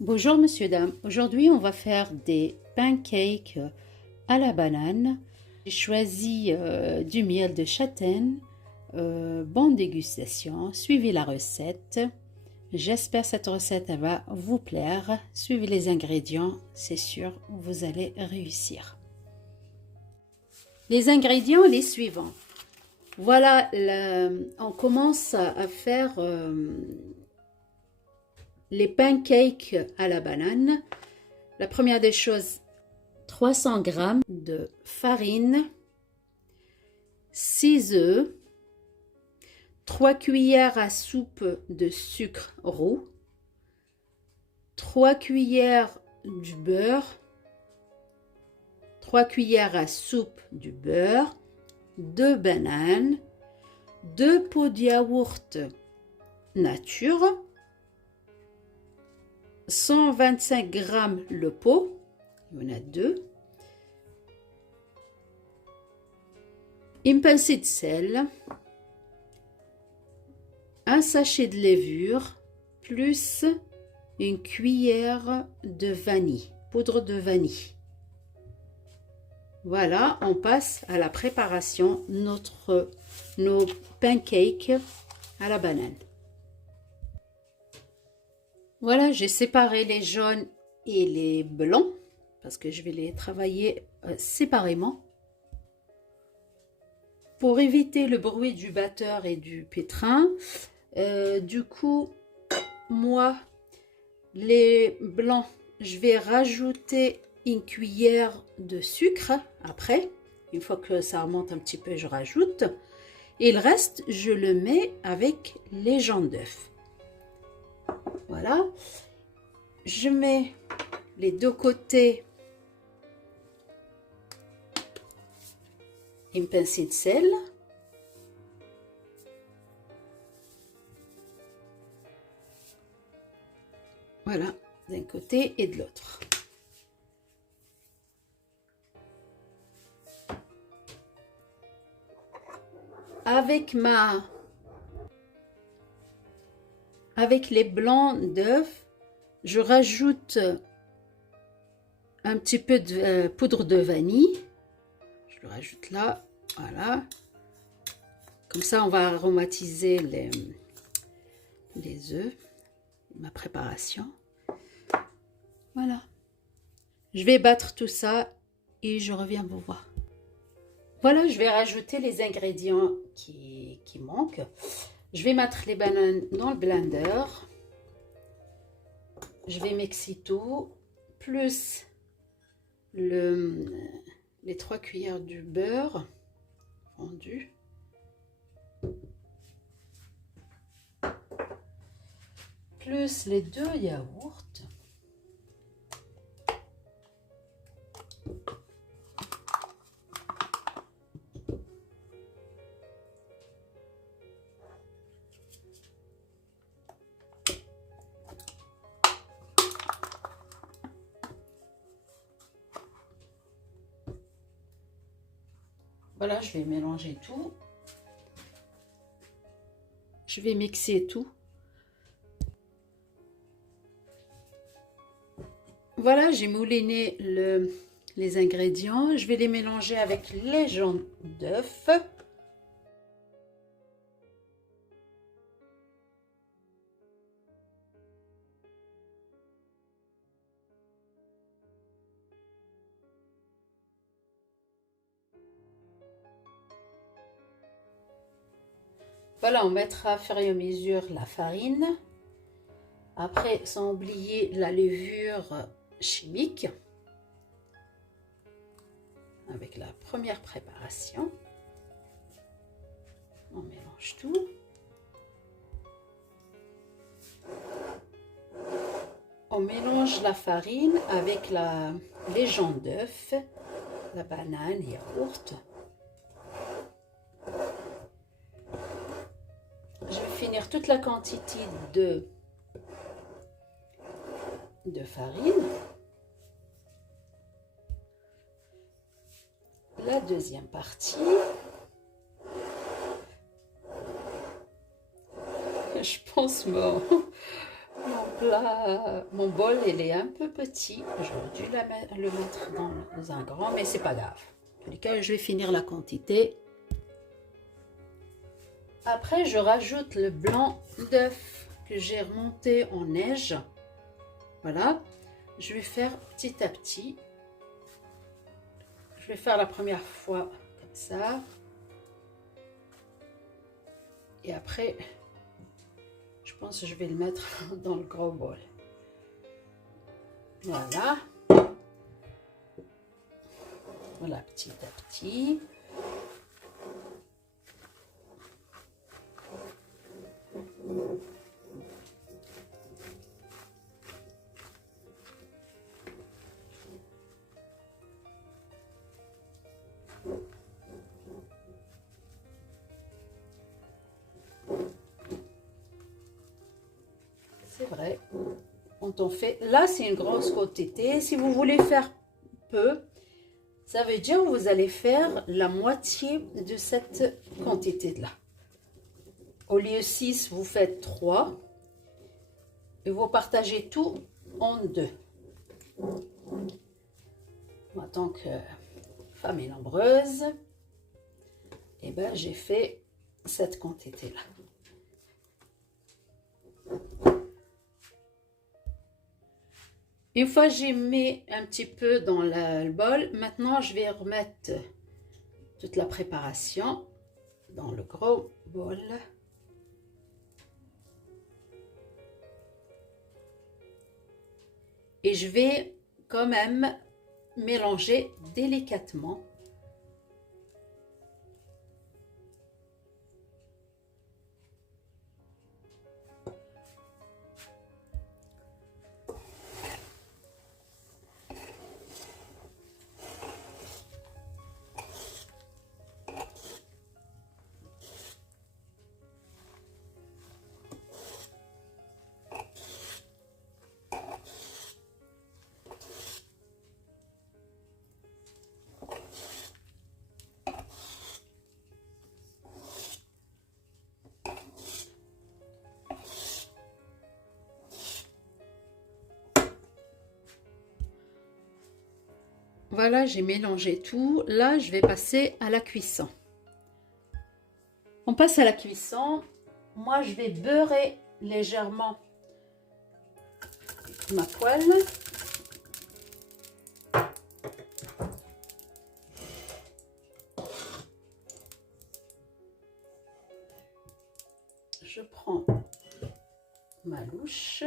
Bonjour monsieur, dame. Aujourd'hui, on va faire des pancakes à la banane. J'ai choisi du miel de châtaigne. Bonne dégustation. Suivez la recette. J'espère que cette recette elle va vous plaire. Suivez les ingrédients, c'est sûr, vous allez réussir. Les ingrédients, les suivants. Voilà, on commence à faire les pancakes à la banane. La première des choses, 300 g de farine, 6 œufs, 3 cuillères à soupe de sucre roux, 3 cuillères du beurre, 3 cuillères à soupe du beurre, 2 bananes, 2 pots de yaourt nature, 125 g le pot, il y en a 2, une pincée de sel, un sachet de levure, plus une cuillère de vanille, poudre de vanille. Voilà, on passe à la préparation nos pancakes à la banane. Voilà, j'ai séparé les jaunes et les blancs parce que je vais les travailler séparément. Pour éviter le bruit du batteur et du pétrin, du coup, moi, les blancs, je vais rajouter une cuillère de sucre après. Une fois que ça remonte un petit peu, je rajoute. Et le reste, je le mets avec les jaunes d'œuf. Voilà. Je mets les deux côtés une pincée de sel. Voilà, d'un côté et de l'autre. Avec les blancs d'œufs, je rajoute un petit peu de poudre de vanille. Je le rajoute là, voilà. Comme ça, on va aromatiser les œufs, ma préparation. Voilà. Je vais battre tout ça et je reviens vous voir. Voilà, je vais rajouter les ingrédients qui manquent. Je vais mettre les bananes dans le blender. Je vais mixer tout, plus les 3 cuillères du beurre fondu. Plus les 2 yaourts. Voilà, je vais mélanger tout. Je vais mixer tout. Voilà, j'ai mouliné les ingrédients. Je vais les mélanger avec les jaunes d'œuf. Voilà, on mettra à fur et à mesure la farine. Après, sans oublier la levure chimique. Avec la première préparation. On mélange tout. On mélange la farine avec les jaunes d'œuf, la banane, yaourt. Je vais finir toute la quantité de farine. La deuxième partie. Je pense mon plat, mon bol, il est un peu petit. J'aurais dû le mettre dans un grand, mais c'est pas grave. En tous les cas, je vais finir la quantité. Après, je rajoute le blanc d'œuf que j'ai remonté en neige. Voilà. Je vais faire petit à petit. Je vais faire la première fois comme ça. Et après, je pense que je vais le mettre dans le gros bol. Voilà. Voilà, petit à petit. C'est vrai. Quand on fait... Là, c'est une grosse quantité. Si vous voulez faire peu, ça veut dire que vous allez faire la moitié de cette quantité-là. Au lieu de 6, vous faites 3. Et vous partagez tout en 2. Moi, tant que femme est nombreuse, et ben, j'ai fait cette quantité-là. Une fois que j'ai mis un petit peu dans le bol, maintenant je vais remettre toute la préparation dans le gros bol. Et je vais quand même mélanger délicatement. Voilà, j'ai mélangé tout. Là, je vais passer à la cuisson. On passe à la cuisson. Moi, je vais beurrer légèrement ma poêle. Je prends ma louche.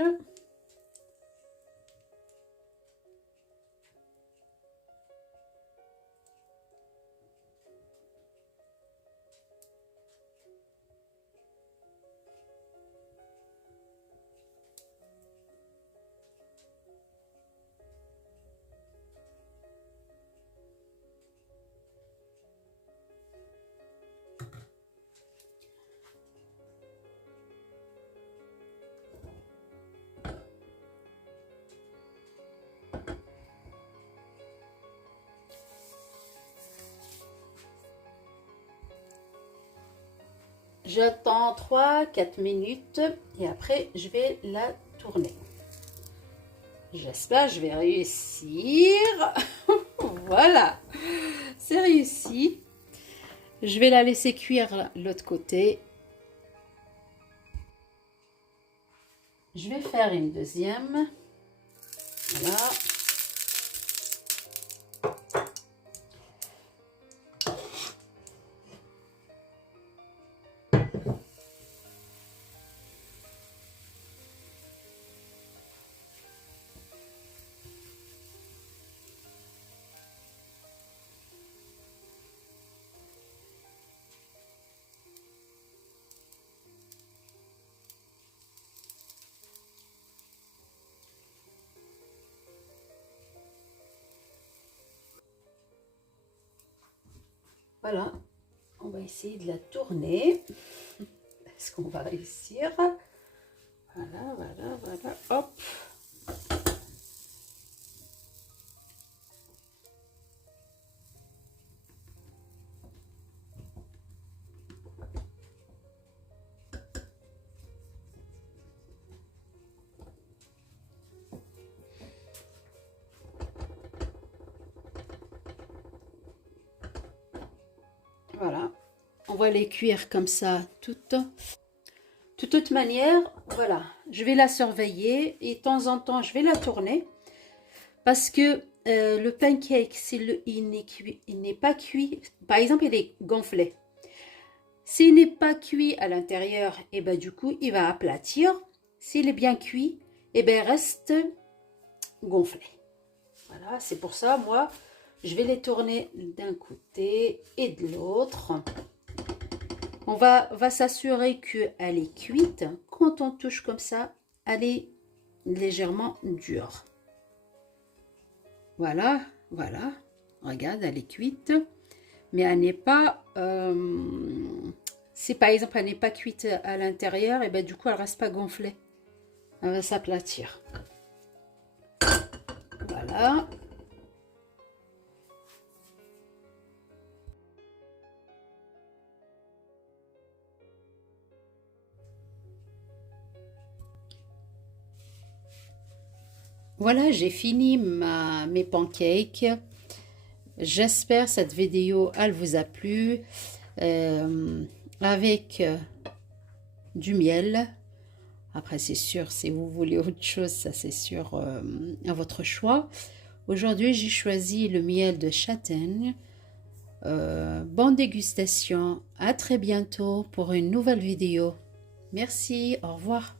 J'attends 3-4 minutes et après je vais la tourner. J'espère que je vais réussir. Voilà, c'est réussi. Je vais la laisser cuire l'autre côté. Je vais faire une deuxième. Voilà. Voilà, on va essayer de la tourner. Est-ce qu'on va réussir? Voilà, voilà, voilà, hop. on va les cuire comme ça toutes. De toute manière, voilà, je vais la surveiller et de temps en temps, je vais la tourner parce que le pancake, il n'est pas cuit, par exemple, il est gonflé. S'il n'est pas cuit à l'intérieur, et ben du coup, il va aplatir. S'il est bien cuit, et ben il reste gonflé. Voilà, c'est pour ça, moi, je vais les tourner d'un côté et de l'autre. On va s'assurer qu'elle est cuite. Quand on touche comme ça, elle est légèrement dure. Voilà, voilà. Regarde, elle est cuite. Mais elle n'est pas... si par exemple, elle n'est pas cuite à l'intérieur, et ben du coup, elle ne reste pas gonflée. Elle va s'aplatir. Voilà. Voilà, j'ai fini mes pancakes. J'espère cette vidéo, elle vous a plu. Avec du miel. Après, c'est sûr, si vous voulez autre chose, ça c'est sûr à votre choix. Aujourd'hui, j'ai choisi le miel de châtaigne. Bonne dégustation. À très bientôt pour une nouvelle vidéo. Merci, au revoir.